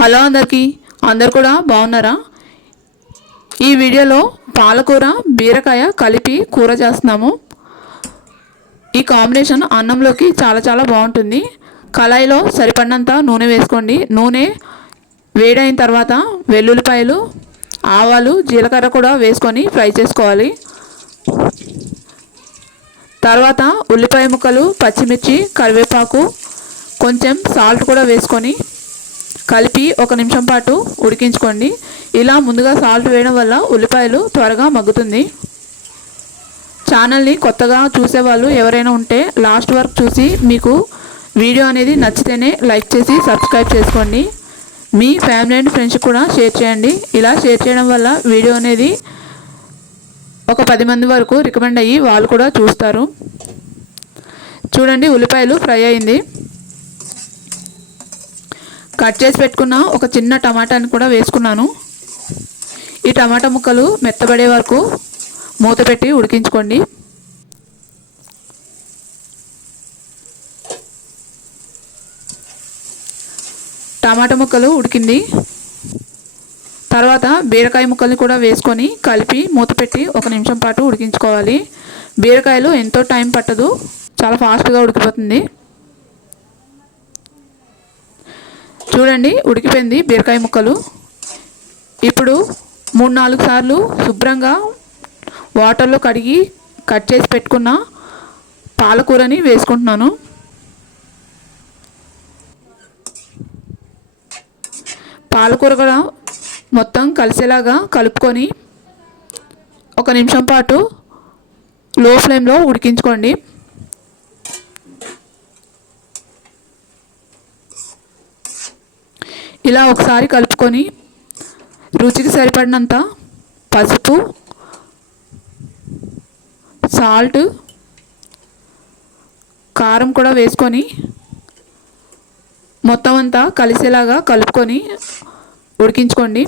Hello అందరికీ. అందరు కూడా బాగున్నారా? ఈ వీడియోలో పాలకూర బీరకాయ కలిపి కూర చేస్తున్నాము. ఈ కాంబినేషన్ అన్నంలోకి చాలా చాలా బాగుంటుంది. కళాయిలో సరిపడినంత నూనె వేసుకోండి. నూనె వేడైన తర్వాత వెల్లుల్లిపాయలు ఆవాలు జీలకర్ర కూడా వేసుకొని ఫ్రై చేసుకోవాలి. తర్వాత ఉల్లిపాయ ముక్కలు పచ్చిమిర్చి కరివేపాకు కొంచెం సాల్ట్ కూడా వేసుకొని కలిపి ఒక నిమిషం పాటు ఉడికించుకోండి. ఇలా ముందుగా సాల్ట్ వేయడం వల్ల ఉల్లిపాయలు త్వరగా మగ్గుతుంది. ఛానల్ని కొత్తగా చూసేవాళ్ళు ఎవరైనా ఉంటే లాస్ట్ వరకు చూసి మీకు వీడియో అనేది నచ్చితేనే లైక్ చేసి సబ్స్క్రైబ్ చేసుకోండి. మీ ఫ్యామిలీ అండ్ ఫ్రెండ్స్ కూడా షేర్ చేయండి. ఇలా షేర్ చేయడం వల్ల వీడియో అనేది ఒక పది మంది వరకు రికమెండ్ అయ్యి వాళ్ళు కూడా చూస్తారు. చూడండి ఉల్లిపాయలు ఫ్రై అయింది. కట్ చేసి పెట్టుకున్న ఒక చిన్న టమాటాని కూడా వేసుకున్నాను. ఈ టమాటా ముక్కలు మెత్తబడే వరకు మూత పెట్టి ఉడికించుకోండి. టమాటా ముక్కలు ఉడికింది. తర్వాత బీరకాయ ముక్కల్ని కూడా వేసుకొని కలిపి మూత పెట్టి ఒక నిమిషం పాటు ఉడికించుకోవాలి. బీరకాయలు ఎంతో టైం పట్టదు. చాలా ఫాస్ట్గా ఉడికిపోతుంది. చూడండి ఉడికిపోయింది బీరకాయ ముక్కలు. ఇప్పుడు మూడు నాలుగు సార్లు శుభ్రంగా వాటర్లో కడిగి కట్ చేసి పెట్టుకున్న పాలకూరని వేసుకుంటున్నాను. పాలకూర కూడా మొత్తం కలిసేలాగా కలుపుకొని ఒక నిమిషం పాటు లో ఫ్లేమ్లో ఉడికించుకోండి. ఇలా ఒకసారి కలుపుకొని రుచికి సరిపడినంత పసుపు సాల్ట్ కారం కూడా వేసుకొని మొత్తం అంతా కలిసేలాగా కలుపుకొని ఉడికించుకోండి.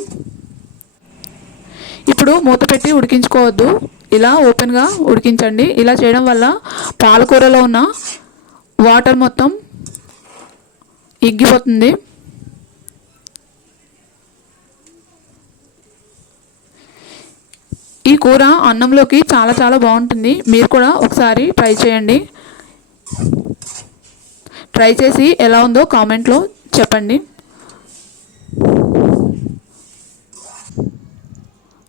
ఇప్పుడు మూత పెట్టి ఉడికించుకోవద్దు. ఇలా ఓపెన్గా ఉడికించండి. ఇలా చేయడం వల్ల పాలకూరలో ఉన్న వాటర్ మొత్తం ఇగ్గిపోతుంది. ఈ కూర అన్నంలోకి చాలా చాలా బాగుంటుంది. మీరు కూడా ఒకసారి ట్రై చేయండి. ట్రై చేసి ఎలా ఉందో కామెంట్లో చెప్పండి.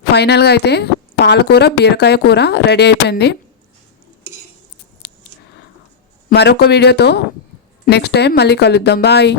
ఫైనల్గా అయితే పాలకూర బీరకాయ కూర రెడీ అయిపోయింది. మరొక వీడియోతో నెక్స్ట్ టైం మళ్ళీ కలుద్దాం. బాయ్.